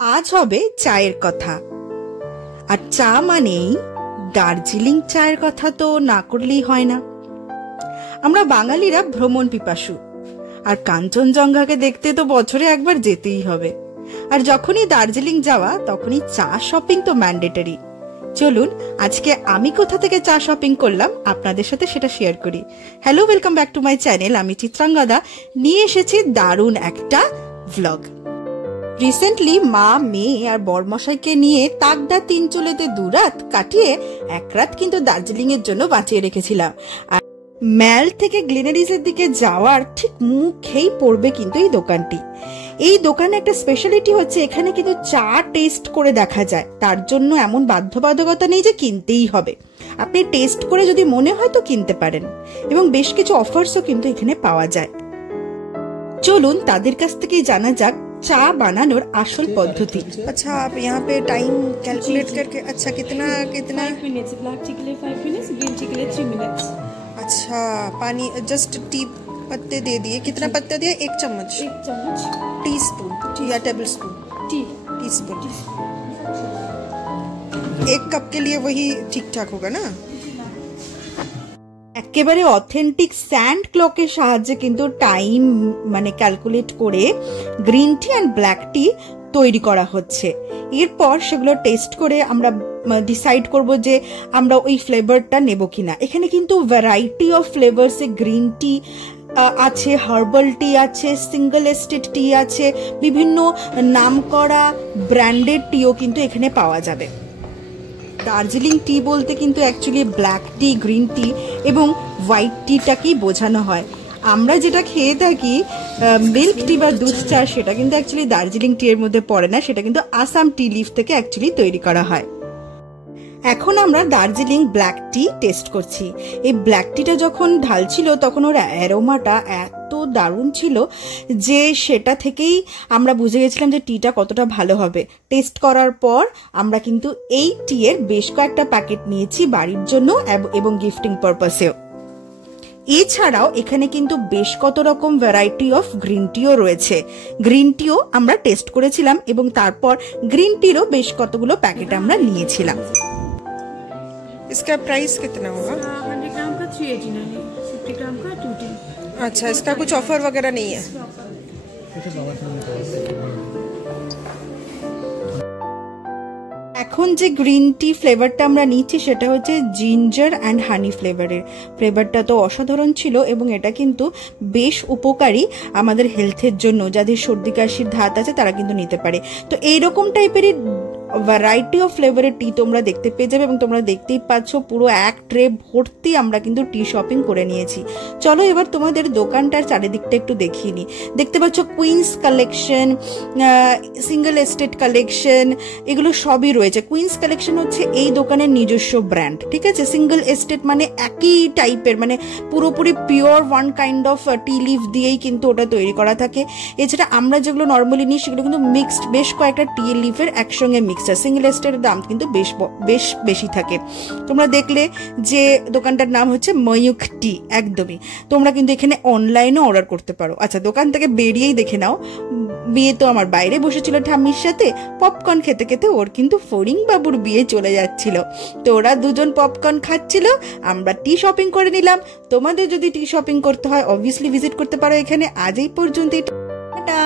আজ হবে চায়ের কথা। আর চা মানেই দার্জিলিং চায়ের কথা তো না করলেই হয় না। আমরা বাঙালিরা ভ্রমণ পিপাসু, আর কাঞ্চনজঙ্ঘাকে দেখতে তো বছরে একবার যেতেই হবে। আর যখনই দার্জিলিং যাওয়া তখনই চা শপিং তো ম্যান্ডেটরি। চলুন আজকে আমি কোথা থেকে চা শপিং করলাম আপনাদের সাথে সেটা শেয়ার করি। Hello, welcome back to my channel. আমি চিত্রাঙ্গদা নিয়ে এসেছি দারুণ একটা ভ্লগ। রিসেন্টলি মা, মেয়ে আর বরমশাইকে নিয়ে তাগদা তিনচুলেতে দুরাত কাটিয়ে এক রাত কিন্তু দার্জিলিং এর জন্য বাঁচিয়ে রেখেছিলাম। আর ম্যাল থেকে গ্লিনারিজ এর দিকে যাওয়ার ঠিক মুখেই পড়বে কিন্তু এই দোকানটি। এই দোকানে একটা স্পেশালিটি হচ্ছে এখানে কিন্তু চা টেস্ট করে দেখা যায়। তার জন্য এমন বাধ্যবাধকতা নেই যে কিনতেই হবে, আপনি টেস্ট করে যদি মনে হয় তো কিনতে পারেন, এবং বেশ কিছু অফার্সও কিন্তু এখানে পাওয়া যায়। চলুন তাদের কাছ থেকেই জানা যাক चा बनानोर आसल पद्धति। अच्छा, आप यहाँ पे टाइम कैलकुलेट करके अच्छा कितना 5 मिनट्स, ब्लैक टी के लिए 5 मिनट्स, ग्रीन टी के लिए 3 मिनट्स। अच्छा, पानी जस्ट टी पत्ते दे दिए। कितना पत्ता दिया? 1 चम्मच। 1 चम्मच टी स्पून या table spoon? Tea spoon. 1 cup के लिए वही ठीक ठाक होगा ना? একেবারে অথেন্টিক স্যান্ড ক্লকের সাহায্যে কিন্তু টাইম মানে ক্যালকুলেট করে গ্রিন টি অ্যান্ড ব্ল্যাক টি তৈরি করা হচ্ছে। এরপর সেগুলো টেস্ট করে আমরা ডিসাইড করব যে আমরা ওই ফ্লেভারটা নেব কিনা। এখানে কিন্তু ভ্যারাইটি অফ ফ্লেভারসে গ্রিন টি আছে, হার্বাল টি আছে, সিঙ্গল এস্টেট টি আছে, বিভিন্ন নামকরা ব্র্যান্ডেড টিও কিন্তু এখানে পাওয়া যাবে। দার্জিলিং টি বলতে কিন্তু অ্যাকচুয়ালি ব্ল্যাক টি, গ্রিন টি এবং হোয়াইট টিটাকেই বোঝানো হয়। আমরা যেটা খেয়ে থাকি মিল্ক টি বা দুধ চা, সেটা কিন্তু অ্যাকচুয়ালি দার্জিলিং টি এর মধ্যে পড়ে না, সেটা কিন্তু আসাম টি লিফ থেকে অ্যাকচুয়ালি তৈরি করা হয়। এখন আমরা দার্জিলিং ব্ল্যাক টি টেস্ট করছি। এই ব্ল্যাক টিটা যখন ঢালছিল তখন ওর অ্যারোমাটা এত দারুণ ছিল যে সেটা থেকেই আমরা বুঝে গেছিলাম যে টিটা কতটা ভালো হবে। টেস্ট করার পর আমরা কিন্তু এই টি এর বেশ কয়েকটা প্যাকেট নিয়েছি বাড়ির জন্য এবং গিফটিং পারপাসেও। এছাড়াও এখানে কিন্তু বেশ কত রকম ভ্যারাইটি অফ গ্রিন টিও রয়েছে। গ্রিন টিও আমরা টেস্ট করেছিলাম এবং তারপর গ্রিন টিরও বেশ কতগুলো প্যাকেট আমরা নিয়েছিলাম। इसका प्राइस कितना होगा? 100 ग्राम का 389 है, 50 ग्राम का 210। अच्छा, इसका कुछ ऑफर वगैरह नहीं है? এখন যে গ্রিন টি ফ্লেভারটা আমরা নিচ্ছি সেটা হচ্ছে জিঞ্জার অ্যান্ড হানি ফ্লেভারের। ফ্লেভারটা তো অসাধারণ ছিল এবং এটা কিন্তু বেশ উপকারী আমাদের হেলথের জন্য। যাদের সর্দি কাশির ধাত আছে তারা কিন্তু নিতে পারে। তো এইরকম টাইপেরই ভ্যারাইটি অফ ফ্লেভারের টি তোমরা দেখতে পেয়ে যাবে, এবং তোমরা দেখতেই পাচ্ছ পুরো এক ট্রে ভর্তি আমরা কিন্তু টি শপিং করে নিয়েছি। চলো এবার তোমাদের দোকানটার চারিদিকটা একটু দেখিয়ে নিই। দেখতে পাচ্ছ queens collection, single estate collection, এগুলো সবই রয়েছে। কুইন্স কালেকশন হচ্ছে এই দোকানের নিজস্ব ব্র্যান্ড, ঠিক আছে। সিঙ্গল এস্টেট মানে একই টাইপের, মানে পুরোপুরি pure one kind of T leaf দিয়েই কিন্তু ওটা তৈরি করা থাকে। এছাড়া আমরা যেগুলো নর্মালি নিই সেগুলো কিন্তু মিক্সড, বেশ কয়েকটা টি লিফের একসঙ্গে মিক্সড। সিঙ্গল এস্টেটের দাম কিন্তু বেশ বেশি থাকে। তোমরা দেখলে যে দোকানটার নাম হচ্ছে ময়ূখ টি, একদমই। তোমরা কিন্তু এখানে অনলাইনে অর্ডার করতে পারো। আচ্ছা, দোকান থেকে বেরিয়েই দেখে নাও, বিয়ে তো আমার বাইরে বসেছিল ঠাম্মির সাথে, পপকর্ন খেতে খেতে ওর কিন্তু ফড়িং বাবুর বিয়ে চলে যাচ্ছিল। তো ওরা দুজন পপকর্ন খাচ্ছিল, আমরা টি শপিং করে নিলাম। তোমাদের যদি টি শপিং করতে হয় অবভিয়াসলি ভিজিট করতে পারো এখানে। আজ এই পর্যন্তই, টাটা।